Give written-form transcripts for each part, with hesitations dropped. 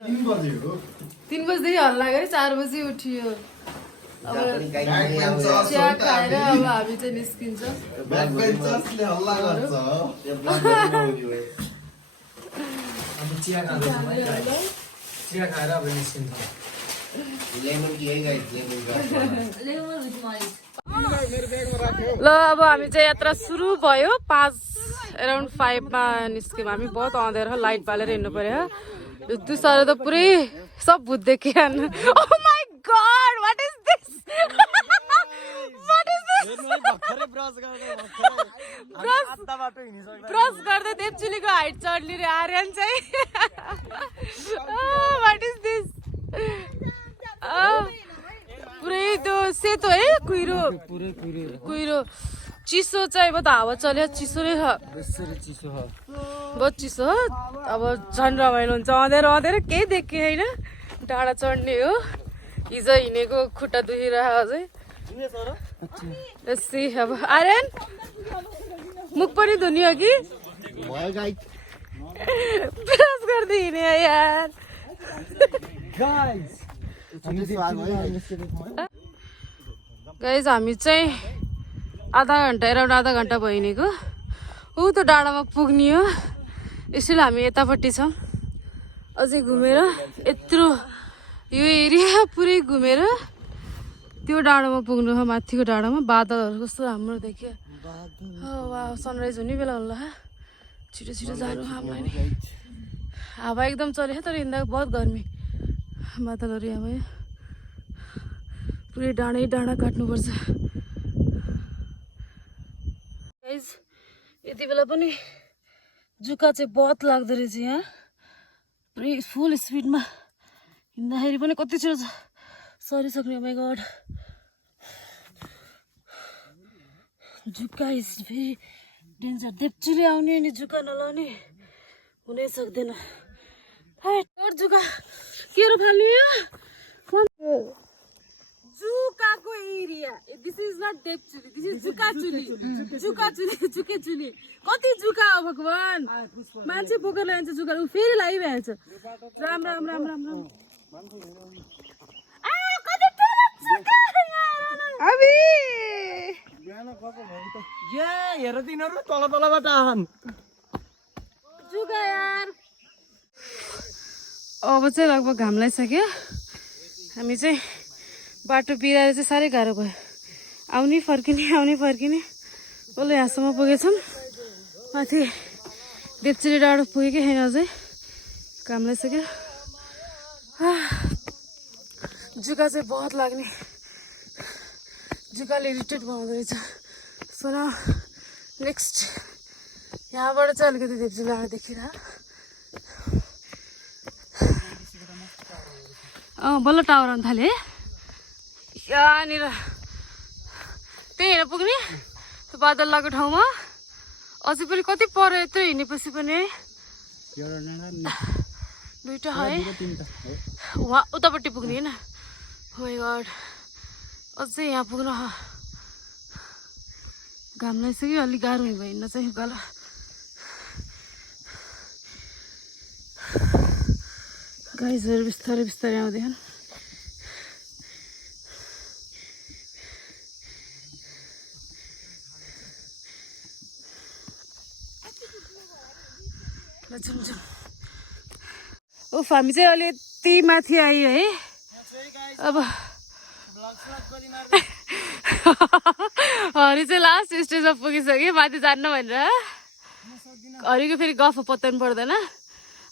3 बजे हल्ला गरे 4 बजे उठियो अब चिया खाएर अब हामी चाहिँ निस्किन्छ चिया खाएर अब निस्किन्छ ल अब हामी चाहिँ यात्रा सुरु भयो 5 अराउन्ड 5 मा निस्क्यौँ हामी बहुत अँधेर लाइट बालेर हिँड्नु पर्यो त्यो साह्रो त पुरै सब भूत देखे oh my God what is this what is this brush गर्दै देवचुलीको हाइट चढ्ने रे आर्यन चाहिँ व्हाट इज दिस पुरै त्यो सेतो है कुहिरो कुहिरो चिसो चाहिँ अब त हावा चल्यो चिसो नै छ बहुत चिसो हो अब झन् रमाइलो हुन्छ अँधेर अँधेर केही देखेँ होइन डाँडा चढ्ने हो हिजो हिँडेको खुट्टा दुखिरहेको चाहिँ अब आर्यन मुख पनि धुने हो कि ब्रस गर्दै हिँडे यार गाइज हामी चाहिँ आधा घन्टा अराउन्ड आधा घन्टा भयो हिँडेको ऊ त डाँडामा पुग्ने हो यसैले हामी यतापट्टि छौँ अझै घुमेर यत्रो यो एरिया पुरै घुमेर त्यो डाँडामा पुग्नु हो माथिको डाँडामा बादलहरू कस्तो राम्रो देखियो वा सनराइज हुने बेला होला छिटो छिटो जानु हामीलाई नि हावा एकदम चल्यो तर हिँड्दा बहुत गर्मी बादलहरू यहाँ भयो पुरै डाँडै डाँडा काट्नुपर्छ गाइज यति बेला पनि जुका चाहिँ बहुत लाग्दो रहेछ यहाँ पुरै फुल स्पिडमा हिँड्दाखेरि पनि कति छिटो सरिसक्ने माइ गड जुका इज भेरी डेन्जर देवचुली आउने अनि जुका नलाउने हुनै सक्दैन जुका के फाल्ने जुकाको area this is not Devchuli this is Jukachuli Jukachuli Jukechuli कति जुका हो भगवान मान्छे बोकेर लान्छ जुका फेरि लागिरहेछ राम राम राम राम राम हेर तिनीहरू तल तलबाट आछन् जुका यार अब चाहिँ लगभग घाम लागिसक्यो हामी चाहिँ बाटो बिराएर चाहिँ साह्रै गाह्रो भयो आउने फर्किने बल्ल यहाँसम्म पुगेछौँ माथि देवचुली डाँडो पुगेकै छैन अझै घाम लागिसक्यो जुका चाहिँ बहुत लाग्ने जुकाले इरिटेट बनाउँदो रहेछ सो न नेक्स्ट यहाँबाट चाहिँ अलिकति देवचुली डाँडो देखिरह बल्ल टावर आउनु थाल्यो है यहाँनिर त्यही हेर पुग्ने त्यो बादल लागेको ठाउँमा अझै पनि कति पर यत्रो हिँडेपछि पनि दुईवटा है वहाँ उतापट्टि पुग्ने होइन माइ गड अझै यहाँ पुग्नु घाम लागिसक्यो अलिक गाह्रो भयो हिँड्न चाहिँ उकालो गाइजहरू बिस्तारै बिस्तारै आउँदैछन् उफ हामी चाहिँ अहिले यति माथि आयो है अब हरि चाहिँ लास्ट स्टेजमा पुगिसक्यो माथि जान्न भनेर हरिको फेरि गफ पत्ता पनि पर्दैन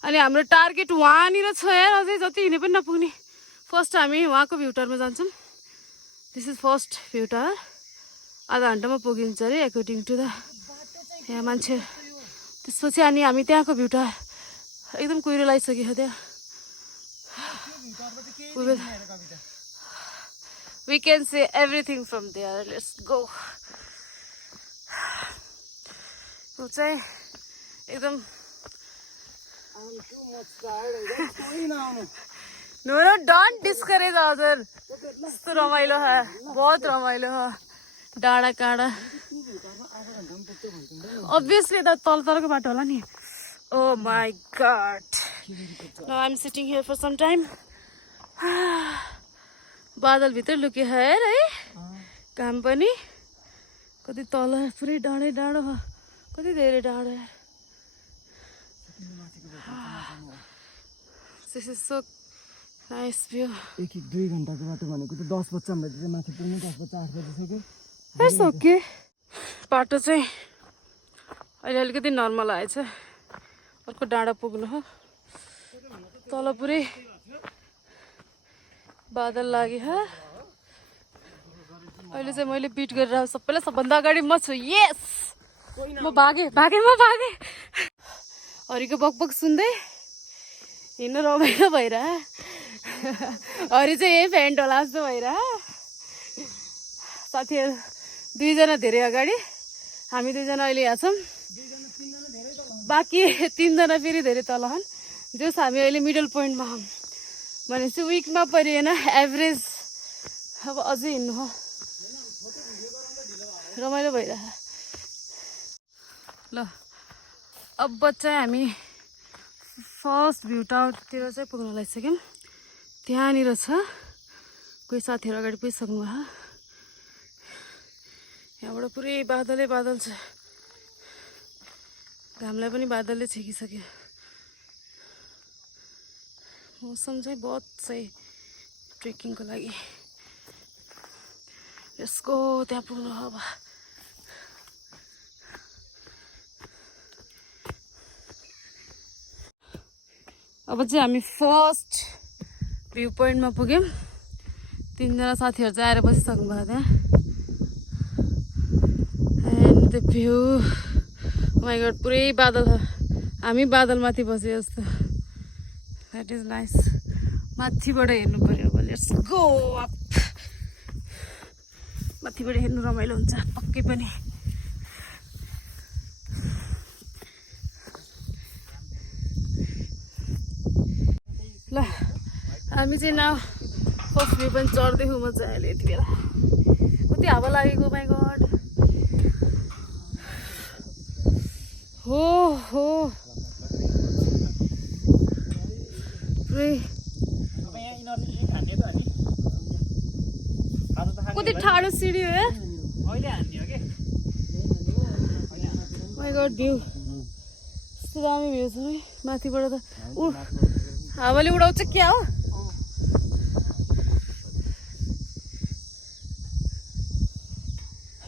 अनि हाम्रो टार्गेट वहाँनिर छ यार अझै जति हिँडे पनि नपुग्ने फर्स्ट हामी वहाँको भ्युटरमा जान्छौँ दिस इज फर्स्ट भ्युटर आधा घन्टामा पुगिन्छ अरे एकोर्डिङ टु द यहाँ मान्छे त्यसपछि अनि हामी त्यहाँको भ्युटर एकदम कुहिरो लगाइसक्यो त्यहाँ we can see everything from there let's go त्यो चाहिँ एकदम no don't discourage other यस्तो रमाइलो है बहुत रमाइलो है डाँडा काँडा obviously त तल तलको बाटो होला नि oh my god Now I'm sitting here for some time. बादल भित्र लुके है काम पनि कति तल पुरै डाँडै डाँडो हो कति धेरै डाँडो यार This is so nice view. 1-2 घण्टाको बाटो भनेको त 10 बज्छ हामीले माथि पुग्नु 10 बज्छ 8 बजिसक्यो It's okay. बाटो चाहिँ अहिले अलिकति नर्मल आएछ अर्को डाँडा पुग्नु हो तल पुरै बादल लाग्यो ह अहिले चाहिँ मैले बिट गरेर सबैलाई सबभन्दा अगाडि म छु यस म भागेँ हरिको बकबक सुन्दै हिँड्नु रमाइलो भइरह हरि चाहिँ यही फ्यान्ट होला जस्तो भइरह साथीहरू 2 जना धेरै अगाडि हामी 2 जना अहिले यहाँ छौँ बाँकी 3 जना फेरि धेरै तल हन् जस हामी अहिले मिडल पोइन्टमा हौँ भनेपछि विकमा परिएन एभरेज अब अझै हिँड्नु हो रमाइलो भइरह ल अब चाहिँ हामी फर्स्ट भ्यू टावरतिर चाहिँ पुग्न लागिसक्यौँ त्यहाँनिर छ कोही साथीहरू अगाडि पुगिसक्नु भयो यहाँबाट पुरै बादलै बादल छ घामलाई पनि बादलले छेकिसक्यो मौसम चाहिँ बहुत सही ट्रेकिङको लागि यसको त्यहाँ पुग्नु हो अब चाहिँ हामी फर्स्ट भ्यू पोइन्टमा पुग्यौँ 3 जना साथीहरू चाहिँ आएर बसिसक्नु भयो त्यहाँ and the view my god पुरै बादल छ हामी बादलमाथि बसे जस्तो द्याट इज नाइस माथिबाट हेर्नु पर्यो अब लेट्स गो अप माथिबाट हेर्नु रमाइलो हुन्छ पक्कै पनि ल हामी चाहिँ नाउ फर्स्ट भ्यू पनि चढ्दैछौँ म चाहिँ अहिले यति बेला कति हावा लागेको माइ गॉड हो पुरै कति ठाडो सिडी हो माइ गॉड भ्यू यस्तो दामी भ्यू छ है माथिबाट त हावाले उडाउँछ क्या हो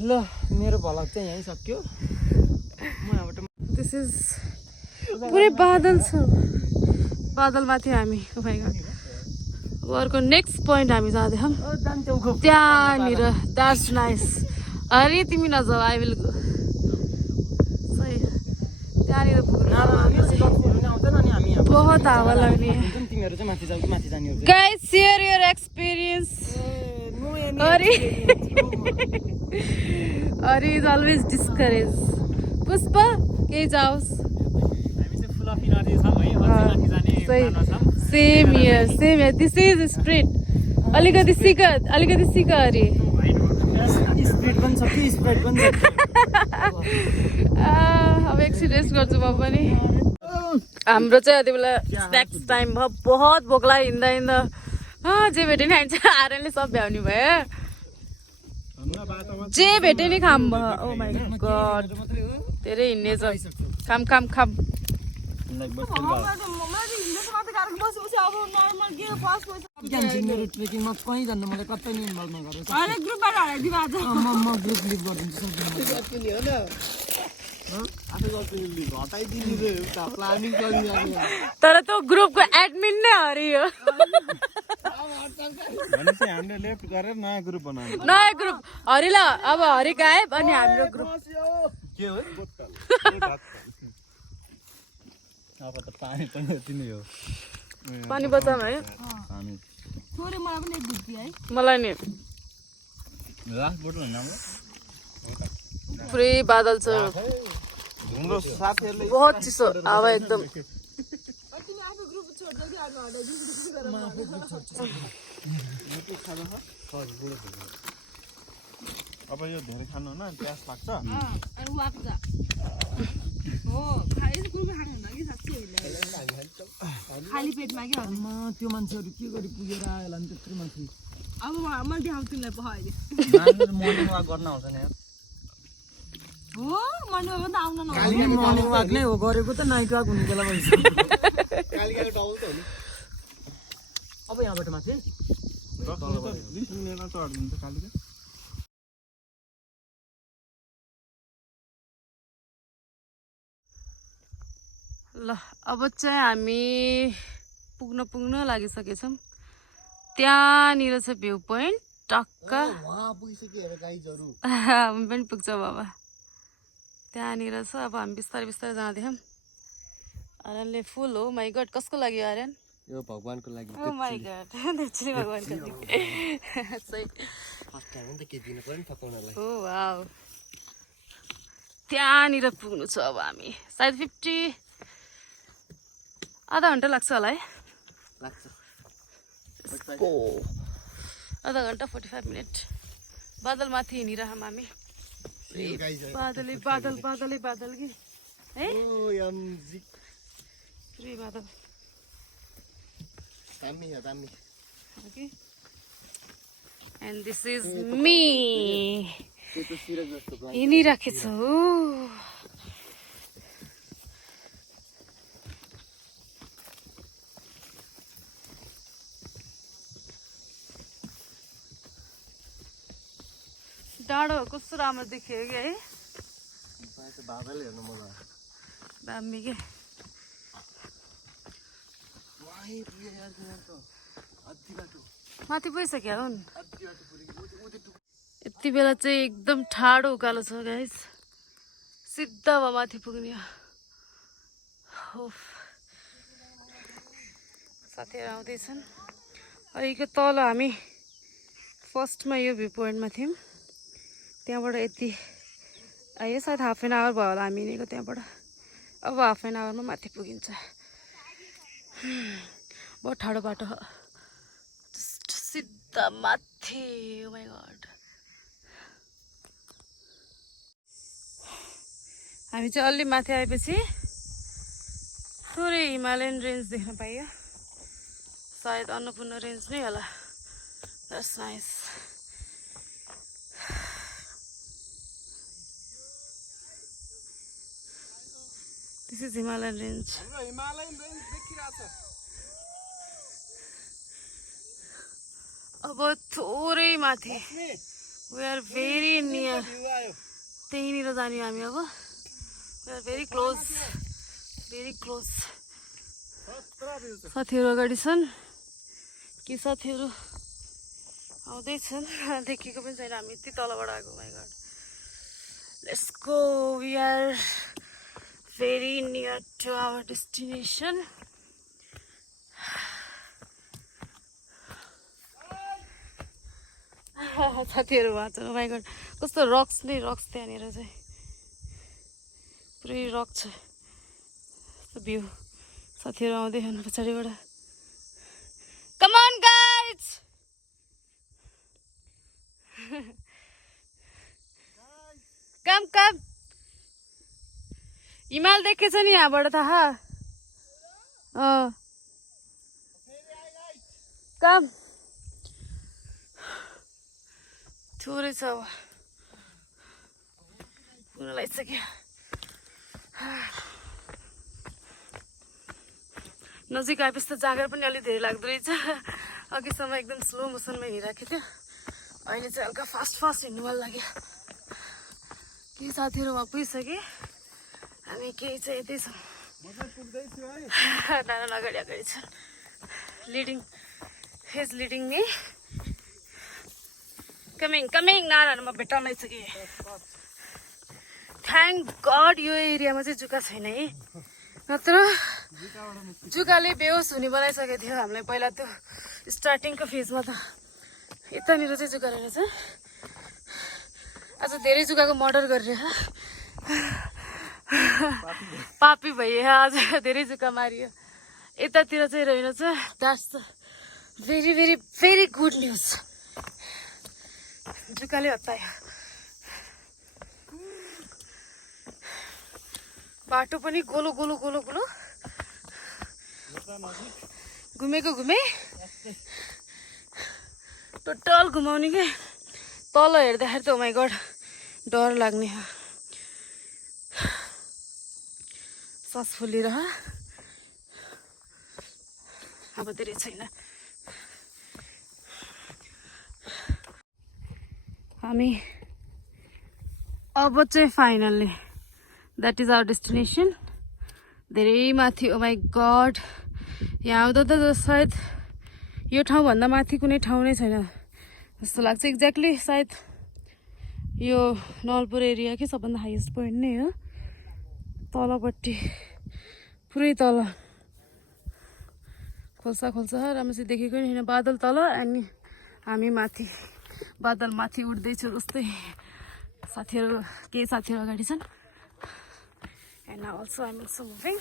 ल मेरो भ्लग चाहिँ यहीँ सक्यो म यहाँबाट दिस इज पुरै बादल छ बादलमाथि हामी ओ माइ गॉड अब अर्को नेक्स्ट पोइन्ट हामी जाँदैछौँ त्यहाँनिर द्याट्स नाइस अरे तिमी नजाऊ आई विल गो सही त्यहाँनिर पुग्नु बहुत हावा लाग्ने तिमीहरू चाहिँ माथि जाऊ कि माथि जाने हो guys share your experience Ari is always discouraged. Puspa, के जाओस्? Same here. This is straight. अलिकति सिक अरे स्प्रेड पनि छ कि स्प्रेड पनि छ अब एकछिन रेस्ट गर्छु म पनि हाम्रो चाहिँ यति बेला स्न्याक्स टाइम भयो बहुत भोक लाग्यो हिँड्दा जे भेट्यो नि हामी चाहिँ आर्यनले सब भ्याउने भयो जे भेट्यो नि खाम भयो ओ माइ गॉड धेरै हिँड्ने छ खाम मेरो ट्रेकिङमा कहीँ जान्नु मलाई कतै नि इन्भल्भ नगरेको म ग्रुप लिभ गरिदिन्छु तर त्यो ग्रुपको एडमिन नै हरियो नयाँ ग्रुप हरिला अब हरि गायब अनि हाम्रो ग्रुप के हो अब त पानी त यति नै हो पानी बचाउँ है मलाई नि लास्ट बोतल हैन पुरै बादल छ हाम्रो साथीहरुले बहुत चिसो हावा एकदम अब यो धेरै खानु न प्यास लाग्छ अनि वाक्छ हो खाइ ग्रुप खानु हुँदैन कि साच्चै खाली पेटमा के अम्मा त्यो मान्छेहरु के गरी पुगेर आयो होला नि त्यत्रो माथि अब म देखाउँछु तिमीलाई पख अहिले मर्निङ वाक गर्न आउँछ नि यार हो मर्निङ वाक त आउन नहुने मर्निङ वाक नै हो गरेको त नाइट वाक हुने बेला भइसक्यो कालिगाको टाउल त हो नि अब यहाँबाट माथि ल अब चाहिँ हामी पुग्न लागिसकेछौँ त्यहाँनिर छ भ्यू पोइन्ट टक्क हामी पनि पुग्छ बाबा त्यहाँनिर छ अब हामी बिस्तारै बिस्तारै जाँदैछौँ आर्यनले फुल हो माई गड कसको लागि आर्यन यो भगवानको लागि ओ माई गड एक्चुअली भगवानको लागि सही फर्स्ट टाइम त के दिनु पर्यो नि पकाउनलाई हो वाउ त्यहाँनिर पुग्नु छ अब हामी सायद 50 आधा घन्टा लाग्छ होला है लाग्छ आधा घन्टा 45 मिनट बादलमाथि हिँडिरहौँ हामी बादलै बादल बादलै बादल कि है पुरै बादल okay and this is me हिँडिराखेछु डाँडो कस्तो राम्रो देखियो कि है बादल हेर्नु मन लाग्यो दामी के माथि पुगिसक्यो हुन् यति बेला चाहिँ एकदम ठाडो उकालो छ गाइस सिधा अब माथि पुग्ने साथीहरू आउँदैछन् अहिलेको तल हामी फर्स्टमा यो भ्यू पोइन्टमा थियौँ त्यहाँबाट यति आयो सायद हाफ एन आवर भयो होला हामी हिँडेको त्यहाँबाट अब हाफ एन आवरमा माथि पुगिन्छ बहुत ठाडो बाटो सिधा माथि ओ माय गॉड हामी चाहिँ अलि माथि आएपछि थोरै हिमालयन रेन्ज देख्न पाइयो सायद अन्नपूर्ण रेन्ज नै होला that's nice this is Himalayan range अब थोरै माथि वी आर भेरी नियर त्यहीँनिर जाने हामी अब वी आर भेरी क्लोज साथीहरू अगाडि छन् कि साथीहरू आउँदैछन् देखेको पनि छैन हामी यति तलबाट आएको my god let's go we are very near to our destination साथीहरू भएको छ माइ गॉड कस्तो रक्स नै रक्स त्यहाँनिर चाहिँ पुरै रक छ भ्यू साथीहरू आउँदैछन् पछाडिबाट कम अन गाइज कम कम हिमाल देखेछ नि यहाँबाट थाहा काम थोरै छ अब पुरा लागिसक्यो नजिक आएपछि त जाँगर पनि अलिक धेरै लाग्दो रहेछ अघिसम्म एकदम स्लो मोसनमा हिँडिरहेको थियो अहिले चाहिँ हल्का फास्ट हिँड्नु मन लाग्यो केही साथीहरू वहाँ पुगिसके हामी केही चाहिँ यतै छौँ नारायण अगाडि छ लिडिङ हिज लिडिङ नि कमिङ नारायणमा भेट्टाउनै छ कि थ्याङ्क गड यो एरियामा चाहिँ जुका छैन है नत्र जुकाले बेहोस हुने बनाइसकेको थियो हामीलाई पहिला त्यो स्टार्टिङको फेजमा त यतानिर चाहिँ जुका रहेछ आज धेरै जुकाको मर्डर गरेर पापी भइए आज धेरै जुका मारियो यतातिर चाहिँ रहेनछ that's very very very good news जुकाले हतायो बाटो पनि गोलो घुमेको घुमे टोटल घुमाउने के तल हेर्दाखेरि त माइ गड डर लाग्ने सास फुलिरह अब धेरै छैन हामी अब चाहिँ finally that is our destination धेरै माथि ओ माई गड यहाँ आउँदा त सायद यो ठाउँभन्दा माथि कुनै ठाउँ नै छैन जस्तो लाग्छ एक्ज्याक्टली सायद यो नलपुर एरिया के सबभन्दा हाइएस्ट पोइन्ट नै हो तलपट्टि पुरै तल खोल्सा राम्रोसित देखेको नि होइन बादल तल अनि हामी माथि बादल माथि उड्दैछु जस्तै केही साथीहरू अगाडि छन् and also I'm also moving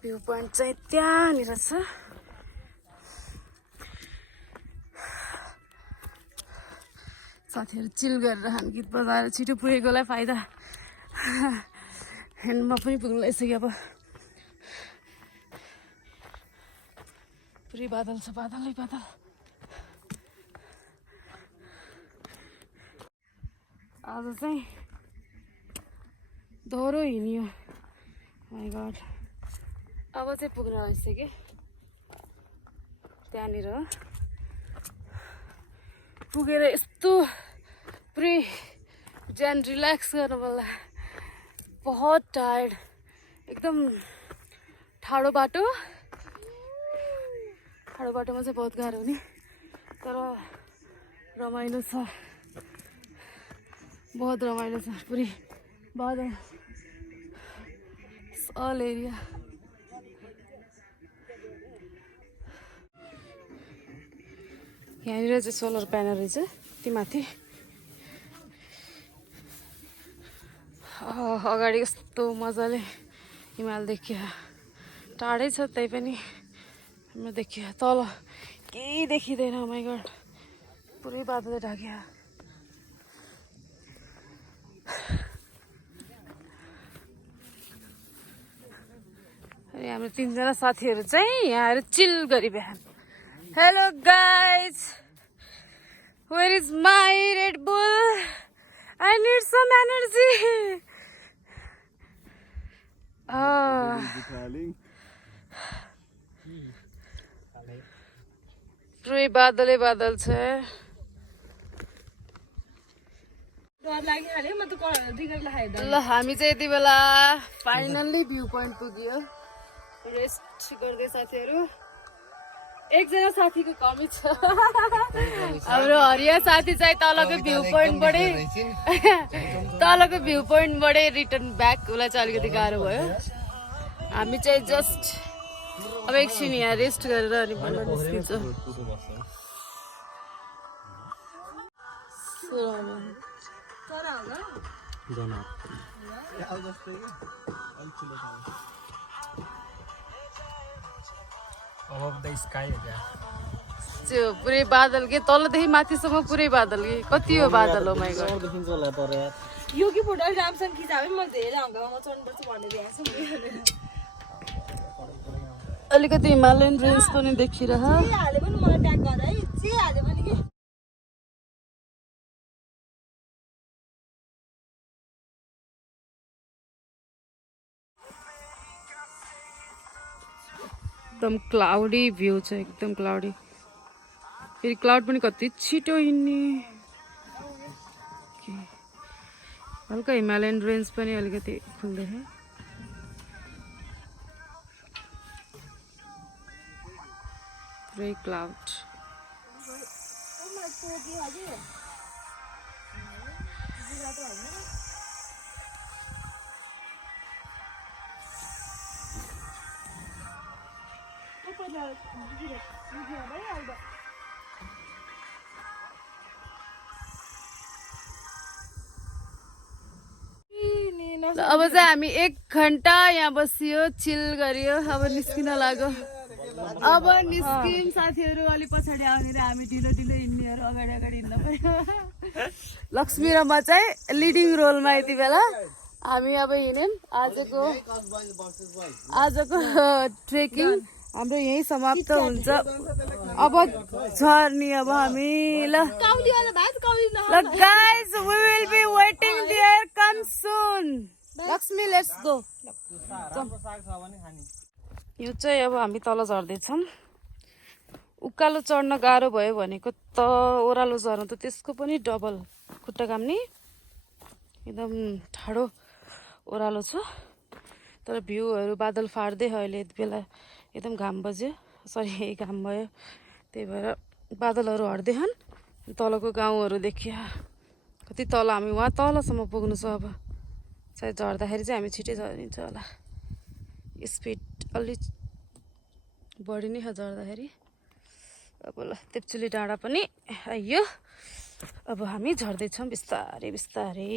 view point चाहिँ त्यहाँनिर छ साथीहरू चिल गरेर हामी गीत बजाएर छिटो पुगेकोलाई फाइदा एन्ड म पनि पुग्नु लागिसक्यो अब पुरै बादल छ बादलै बादल आज चाहिँ दोहोरो हिँड्यो माइ गड अब चाहिँ पुग्न लागिसक्यो त्यहाँनिर पुगेर यस्तो पुरै ज्यान रिल्याक्स गर्नु पर्ला बहुत टायर्ड एकदम ठाडो बाटोमा चाहिँ बहुत गाह्रो हुने तर रमाइलो छ बहुत रमाइलो छ पुरै बादल अल एरिया यहाँनिर चाहिँ सोलर प्यानल रहेछ त्यो माथि अगाडि कस्तो मजाले हिमाल देखियो टाढै छ त्यही पनि हाम्रो देखियो तल केही देखिँदैन माइ गड पुरै बादलले ढाक्यो अनि हाम्रो 3 जना साथीहरू चाहिँ यहाँ आएर चिल गरी बिहान hello guys where is my Red Bull I need some energy पुरै बादलै बादल छ ल हामी चाहिँ यति बेला फाइनल्ली भ्यू पोइन्ट पुग्यो रेस्ट गर्दै साथीहरू एकजना साथीको कमी छ हाम्रो हरिया साथी चाहिँ तलको भ्यू पोइन्टबाटै रिटर्न ब्याक उसलाई चाहिँ अलिकति गाह्रो भयो हामी चाहिँ जस्ट अब एकछिन यहाँ रेस्ट गरेर अनि बल्ल निस्किन्छौँ त्यो पुरै बादल के तलदेखि माथिसम्म पुरै बादल कि कति हो बादल हो माइ गड यो कि फोटो राम्रोसँग खिचाए म धेरै हङ्गामा चढ्नुपर्छ भनेर ल्याएको छु अलिकति हिमालयन रेन्ज पनि देखिरह हाले पनि मलाई ट्याग गर है जे हाले पनि के एकदम क्लाउडी भ्यू छ एकदम क्लाउडी फेरि क्लाउड पनि कति छिटो हिँड्ने हल्का हिमालयन रेन्ज पनि अलिकति खुल्दैछ पुरै क्लाउड अब चाहिँ हामी 1 घन्टा यहाँ बसियो चिल गरियो अब निस्किन लाग्यो अब निस्किम साथीहरू अलि पछाडि आउने र हामी ढिलो हिँड्नेहरू अगाडि हिँड्न पर्यो लक्ष्मी र म चाहिँ लिडिङ रोलमा यति बेला हामी अब हिँड्यौँ आजको ट्रेकिङ हाम्रो यही समाप्त हुन्छ अब झर्नी अब हामी ल guys we will be waiting there come soon Lakshmi let's go यो चाहिँ अब हामी तल झर्दैछौँ उकालो चढ्न गाह्रो भयो भनेको त ओह्रालो झर्नु त त्यसको पनि डबल खुट्टा काम्ने एकदम ठाडो ओह्रालो छ तर भ्यूहरू बादल फाट्दै अहिले यति बेला एकदम घाम बज्यो सरी घाम भयो त्यही भएर बादलहरू हट्दैछन् तलको गाउँहरू देखियो कति तल हामी वहाँ तलसम्म पुग्नु छ अब सायद झर्दाखेरि चाहिँ हामी छिटै झरिन्छ होला स्पिड अलिक बढी नै छ झर्दाखेरि अब ल तेप्चुली डाँडा पनि आइयो अब हामी झर्दैछौँ बिस्तारै बिस्तारै